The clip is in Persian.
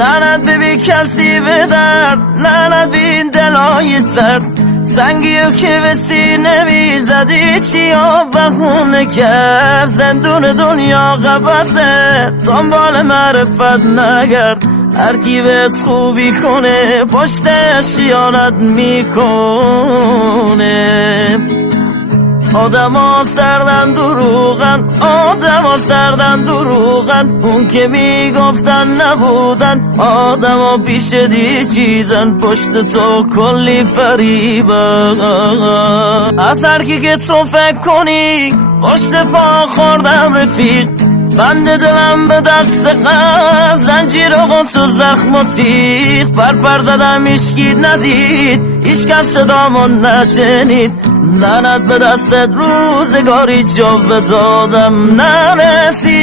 لعنت ببین کسی به درد، لعنت بین دلای سرد، سنگیو که به سینه میزدی چی و بخونه کرد. زندون دنیا قفصه، دنبال معرفت نگرد، هر کی بهت خوبی کنه پشتش خیانت میکنه. آدما سردن دروغن، آدما سردن دروغن، اون که میگفتن نبودن. آدما پیش دی چیزن، پشت تو کلی فریبن. از هر کی که تو فکر کنی پشت پا خوردم رفیق، بند دلم به دست غم، زنجیر و قنص و زخم و تیغ. پر زدم اشکی ندید، هیچ کس صدامون نشنید. لعنت به دستت روزگاری جا بزادم نرسید.